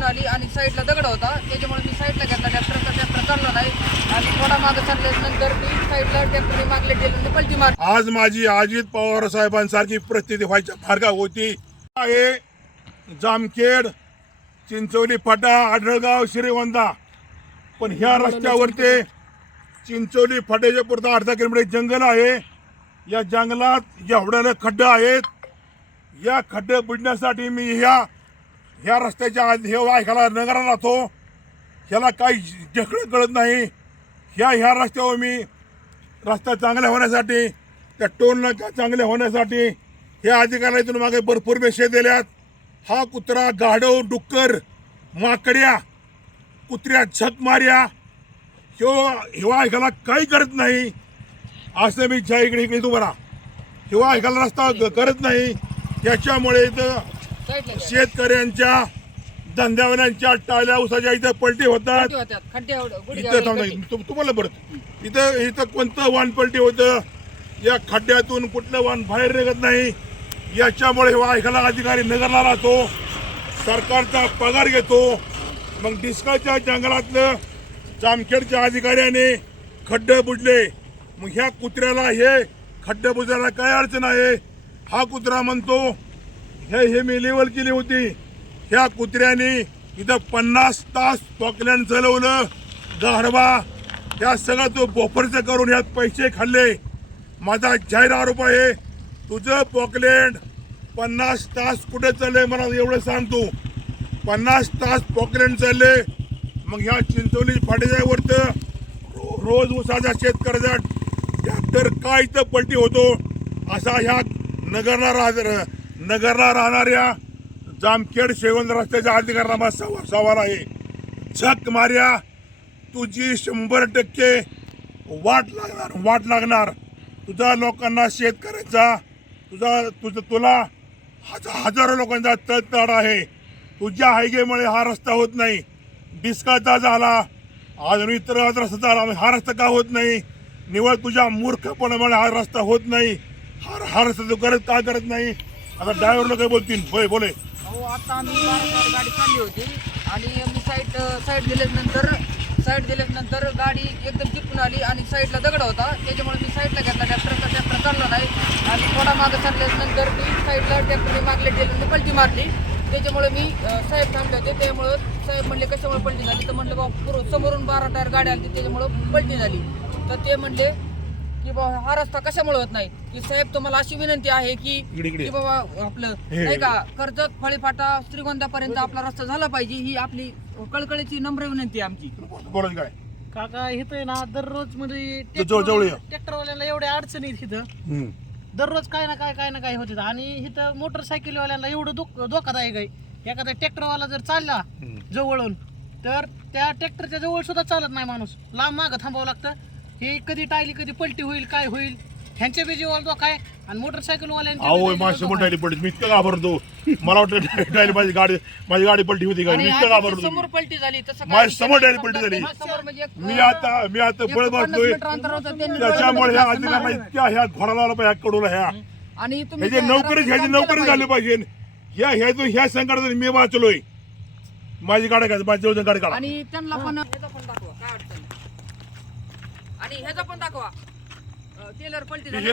जिपून आली आणि साईडला दगड होता, त्याच्यामुळे मी साईडला घेतला ट्रॅक्टर चालला नाही आणि थोडा मागे चालल्यानंतर मी साईडला ट्रॅक्टरने मागले गेले पलटी मार. आज माझी अजित पवार साहेबांसारखी परिस्थिती व्हायच्या मार्गावर होती. आहे जामखेड, चिंचोली फाटा, आढळगाव, श्रीगोंदा, पण ह्या रस्त्यावरती चिंचोली फाट्याच्या पुरता अर्धा किलोमीटर जंगल आहे. या जंगलात एवढ्याला खड्डे आहेत. या खड्डे बुडण्यासाठी मी ह्या रस्त्याच्या हे ऐकायला नगराला राहतो. ह्याला काही ढेकळं कळत नाही. ह्या रस्त्यावर मी रस्ता चांगला होण्यासाठी, त्या टोल नाका चांगल्या होण्यासाठी हे अधिकाऱ्यातून मागे भरपूर पैसे दिल्यात. हा कुत्रा, गाढव, डुक्कर, माकड्या, कुत्र्या, झक मार्या हिवा ऐकायला काही करत नाही. असं मी ज्या इकडे तुम्हाला हिवा ऐकायला रस्ता करत नाही. त्याच्यामुळे इथं शेतकऱ्यांच्या, धंद्यावाल्यांच्या टाळ्या उसाच्या इथं पलटी होतात. इथं तुम्हाला परत इथं कोणतं वाहन पलटी होतं, या खड्ड्यातून कुठलं वाहन बाहेर निघत नाही. याच्यामुळे ऐकायला अधिकारी नगरला राहतो, सरकारचा पगार घेतो. मग डिस्काच्या जंगलातलं जामखेडच्या अधिकाऱ्याने खड्डे बुडले. मग ह्या कुत्र्याला हे खड्डे बुजायला काय अडचण आहे? हा कुत्रा म्हणतो हे मी लेवल केली होती. ह्या कुत्र्याने इथं 50 तास पॉकलँड चालवलं, गाढवा, ह्या सगळं तो बोफरचं करून ह्यात पैसे खाल्ले. माझा जाहीर आरोप आहे, तुझं पॉकलँड 50 तास कुठे चालले मला एवढं सांगतो. 50 तास पॉकलँड चालले. मग ह्या चिंचोली फाट्यावरतं रोज उसाचा शेतकऱ्याचा ट्रॅक्टर काय इथं पलटी होतो, असा ह्या नगरला राहणाऱ्या जामखेड शेवंत रस्त्याच्या अधिकाऱ्यांना सवाल आहे. झक मार्या, तुझी 100% वाट लागणार. तुझा लोकांना, शेतकऱ्यांचा, तुला हजारो लोकांचा तळतळ आहे. तुझ्या हायवेमुळे हा रस्ता होत नाही. डिस्काचा झाला, अजून इतर रस्ता झाला, हा रस्ता का होत नाही? निवळ तुझ्या मूर्खपणामुळे हा रस्ता होत नाही. हा रस्ता तू का करत नाही? आता ड्रायव्हरला काय बोलतील? बोले. हो, आता आम्ही गाडी चालली होती आणि मी साईड दिल्यानंतर गाडी एकदम जिपून आली आणि साईडला दगड होता, त्याच्यामुळे मी साईडला घेतला ट्रॅक्टर चालला नाही आणि थोडा मागे चालल्यानंतर मी साईडला ट्रॅक्टरने मागले गेले पलटी मारली. त्याच्यामुळे मी साहेब थांबले होते, त्यामुळं साहेब म्हणले कशामुळे पलटी झाली, तर म्हणलं बाबा समोरून 12 टायर गाडी आली त्याच्यामुळं पलटी झाली. तर ते म्हणले की बाबा हा रस्ता कशामुळे होत नाही, की साहेब तुम्हाला अशी विनंती आहे की बाबा आपलं नाही का कर्जत, फळीफाटा, श्रीगोंद्यापर्यंत आपला रस्ता झाला पाहिजे. ही आपली कळकळीची नम्र विनंती आहे आमची. बोलायचं काय काका इथं ना दररोज म्हणजे ट्रॅक्टरवाल्यांना एवढ्या अडचणी इथं दररोज काय ना काय होत. आणि इथं मोटरसायकलवाल्यांना एवढं धोकादायक आहे. एखादा ट्रॅक्टरवाला जर चालला जवळून तर त्या ट्रॅक्टरच्या जवळ सुद्धा चालत नाही माणूस, लांब मागं थांबावं लागतं. हे कधी टायली कधी पलटी होईल, काय होईल, ह्यांच्या बी जीवाला धोका आहे आणि मोटरसायकलवाल्यांच्या पलटी मी इतकं घाबरतो. मला वाटतं माझी गाडी पलटी होती का? मी इतकं घाबरतो. समोर पलटी झाली तसं माझी समोर डायरेक्ट पलटी झाली. मी आता पळ बसतोय. त्याच्यामुळे ह्या अधिकाऱ्यांना ह्या घोडाला पाहिजे, कडूला आणि ह्याची नोकरी झाली पाहिजे. ह्या संकटातून मी वाचलोय. माझी गाडी काय, माझी जवळ गाडी काढा आणि त्यांना पण दाखवा, काय अडचण नाही. आणि ह्याचा पण दाखवा, टेलर पलटी झाली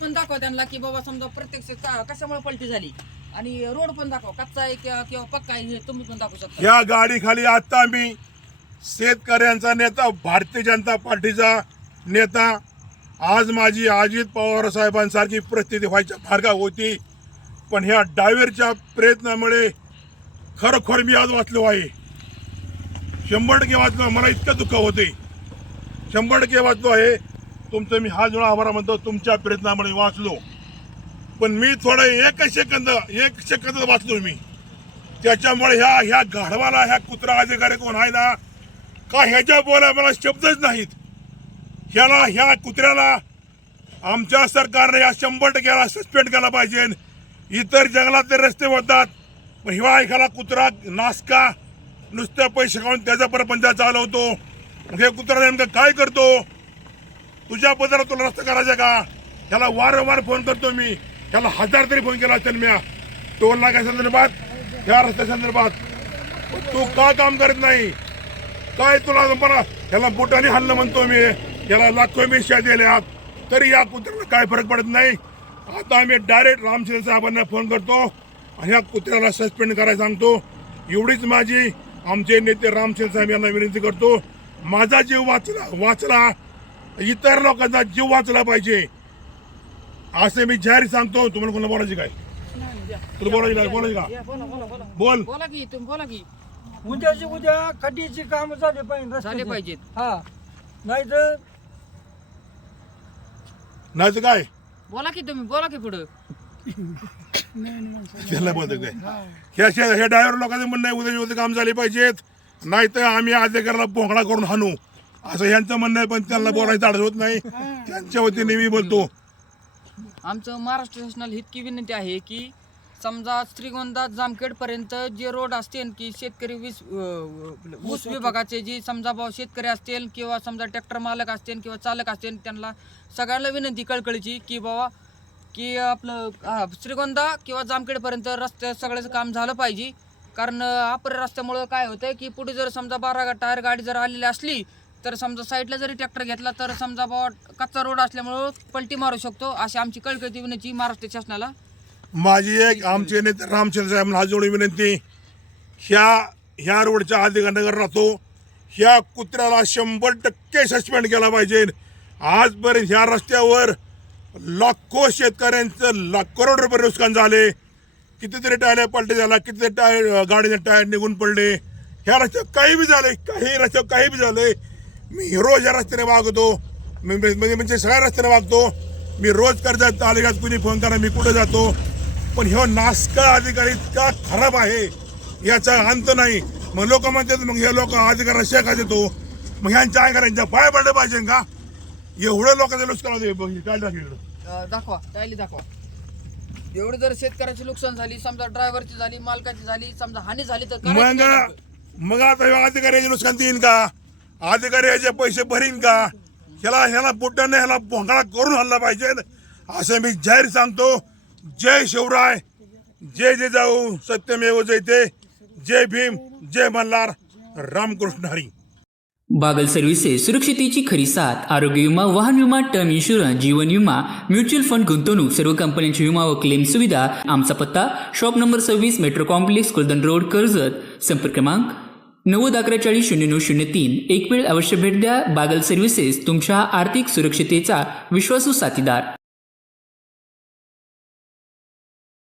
पण दाखवा त्यांना की बाबा समजा प्रत्यक्ष कशामुळे पलटी झाली. आणि रोड पण दाखवा, कच्चा आहे किंवा पक्का आहे, हे तुम्ही पण दाखवू शकता. या गाडी खाली आता मी शेतकऱ्यांचा नेता, भारतीय जनता पार्टीचा नेता, आज माझी अजित पवार साहेबांसारखी परिस्थिती व्हायच्या मार्गावर होती. पण ह्या ड्रायव्हरच्या प्रयत्नामुळे खरोखर मी आज वाचलो आहे. 100% वाचलो. मला इतकं दुःख होते. 100% वाचलो आहे. तुमचं मी हा जोडा आभार म्हणतो. तुमच्या प्रयत्नामुळे वाचलो. पण मी थोडं एक सेकंद वाचलो मी. त्याच्यामुळे ह्या गाढवाला, ह्या कुत्रा अधिकारी कोण आहे ना का, ह्याच्या बोला मला शब्दच नाहीत. ह्या कुत्र्याला आमच्या सरकारने या 100% सस्पेंड केला पाहिजे. इतर जंगलातले रस्ते होतात, पण हिवा एखादा कुत्रा नासका नुसतं पैसे खाऊन त्याचा परपंच चालवतो. हे कुत्रा नेमकं काय करतो? तुझ्या पदरात तुला रस्ता करायचा का? त्याला वारंवार फोन करतो मी. त्याला 1000 तरी फोन केला असेल मी टोल नाक्या संदर्भात, या रस्त्या संदर्भात. तू का काम करत नाही? काय तुला मला ह्याला बुटाने हल्लं म्हणतो मी, याला लाखो मिशा दिल्यात, तरी या कुत्र्याला काय फरक पडत नाही. आता आम्ही डायरेक्ट रामशिंदे साहेबांना फोन करतो आणि ह्या कुत्र्याला सस्पेंड करायला सांगतो. एवढीच माझी आमचे नेते रामशिंदे साहेब यांना विनंती करतो. माझा जीव वाचला, इतर लोकांचा जीव वाचला पाहिजे असे मी जाहीर सांगतो. तुम्हाला कोणाला बोलायची काय? तुला बोलायची का? बोल. बोला की तुम्ही, बोला की. उद्याची उद्या खड्डीची काम झाले पाहिजे झाले रस्त्याचे. पाहिजेत. हा नाही तर नाही काय बोला की तुम्ही, बोला की पुढं. त्याला बोलतो काय ह्या ड्रायव्हर लोकांचं म्हणणं आहे उद्या उद्या काम झाले पाहिजेत, नाही तर आम्ही अधिकाऱ्याला बोंगळा करून हाणू असं यांचं म्हणणं आहे. पण त्यांना बोलायचं अडचण होत नाही, त्यांच्या वतीने मी बोलतो. आमचं महाराष्ट्र शासनाला इतकी विनंती आहे की समजा श्रीगोंदा जामखेडपर्यंत जे रोड असतील की शेतकरी ऊस विभागाचे जे समजा भाऊ शेतकरी असतील किंवा समजा ट्रॅक्टर मालक असतील किंवा चालक असतील, त्यांना सगळ्यांना विनंती कळकळीची की बाबा की आपलं श्रीगोंदा किंवा जामखेडपर्यंत रस्ते सगळ्याचं काम झालं पाहिजे. कारण अपर रस्त्यामुळं काय होतं की पुढे जर समजा 12 टायर गाडी जर आलेली असली तर समजा साईडला जरी ट्रॅक्टर घेतला तर समजा बाबा कच्चा रोड असल्यामुळं पलटी मारू शकतो. अशी आमची कळकळती विनंती महाराष्ट्र शासनाला. माझी एक आमचे नेते रामचंद्र साहेब हात जोडून विनंती, ह्या रोडच्या अधिकाऱ्याकडे राहतो, ह्या कुत्र्याला 100% सस्पेंड केला पाहिजे. आजपर्यंत ह्या रस्त्यावर लाखो शेतकऱ्यांचं करोड रुपये नुकसान झाले. कितीतरी टायर पलटे झाला, कितीतरी टायर गाडीचे टायर निघून पडले. ह्या रस्त्यावर काही बी झाले, काही रस्त्यावर काही बी झाले. मी रोज या रस्त्याने वागतो, म्हणजे सगळ्या रस्त्याने वागतो. मी रोज कर्जत तालुक्यात कुणी फोन करा, मी कुठे जातो. पण ह्यो नासका अधिकारी इतका खराब आहे, याचा अंत नाही. मग लोक म्हणतात मग हे लोक अधिकाऱ्याला शेका देतो, मग ह्यांच्या काय करायच्या पाय पडले पाहिजे का? एवढं लोकांचं नुकसान होते. काय दाखवलं दाखवा, टायली दाखवा. एवढी जर शेतकऱ्याची नुकसान झाली, समजा ड्रायव्हरची झाली, मालकाची झाली, समजा हानी झाली तर करायचं काय नेमकं? मग आता ह्यो अधिकाऱ्याचे नुकसान देईन का? अधिकारी याचे पैसे भरीन का? ह्याला बुटाने ह्याला भोंगळा करून हल्ला पाहिजे असं मी जाहीर सांगतो. जय शिवराय, जय जिजाऊ, सत्यमेव जयते, जय भीम, जय मल्हार, रामकृष्ण हरी. बागल सर्व्हिसेस सुरक्षितेची खरी साथ. आरोग्य विमा, वाहन विमा, टर्म इन्शुरन्स, जीवन विमा, म्युच्युअल फंड, गुंतवणूक, सर्व कंपन्यांची विमा व क्लेम सुविधा. आमचा पत्ता shop number 26, metro complex, Kuldan road, Karjat. संपर्क क्रमांक 9011400903. एक वेळ अवश्य भेट द्या. बागल सर्व्हिसेस, तुमच्या आर्थिक सुरक्षितेचा विश्वासू साथीदार.